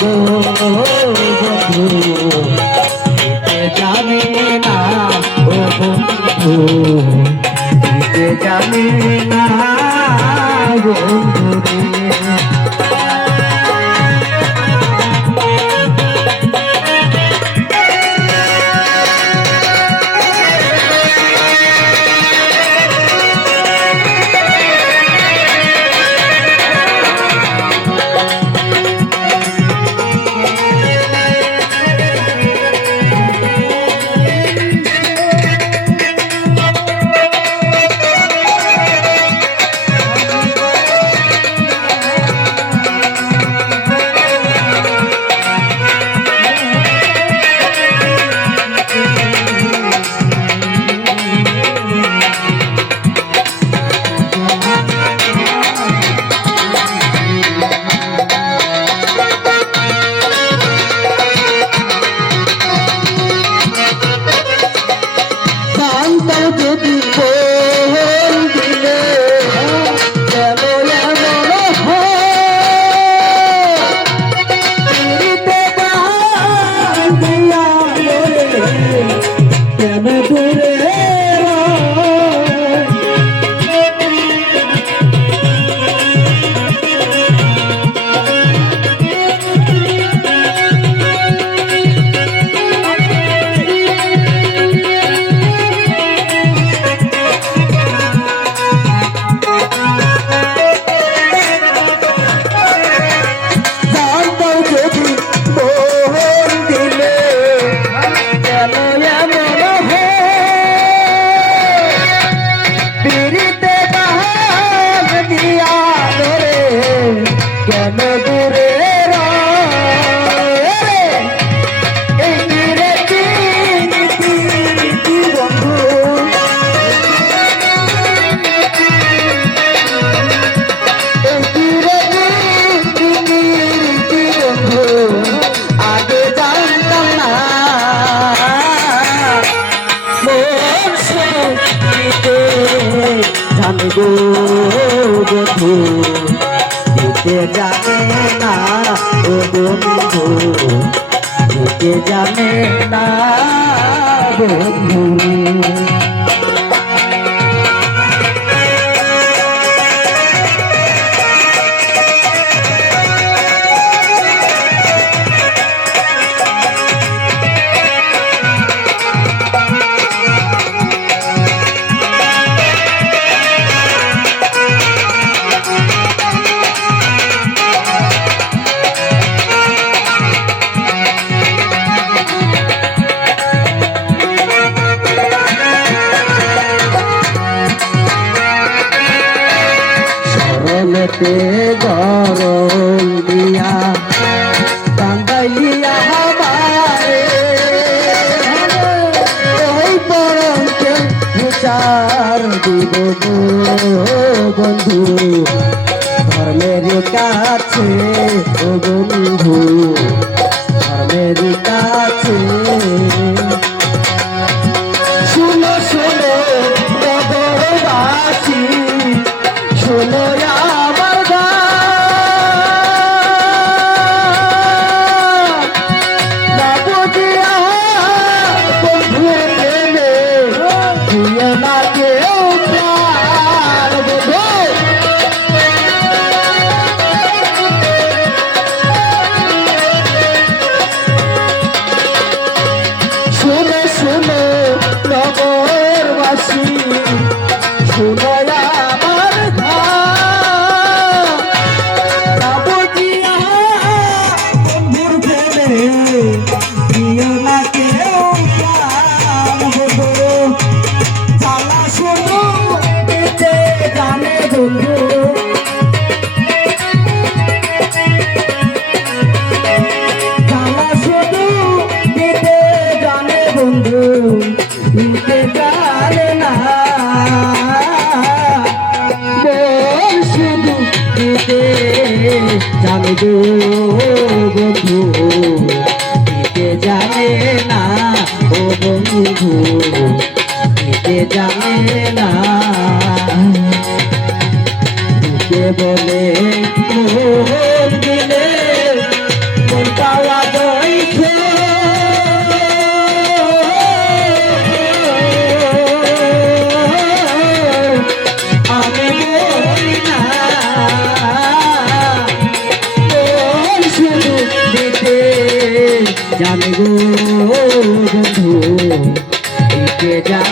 গো বন্ধু জানি না ও বন্ধু জানি না। প্রাণ গো বন্ধু। দিতে যাবে না ও বন্ধু। দিতে যাবে না বন্ধু। হাতে গরম দিয়া টাঙ্গাইলিয়া হামারে ওই পরমকে বিচার দিব বন্ধু। ধর্মের কাছে বন্ধু, ধর্মের কাছে জানে বন্ধু দিতে জানে না ও বন্ধু দিতে জানে না জানে বন্ধু দিতে জানে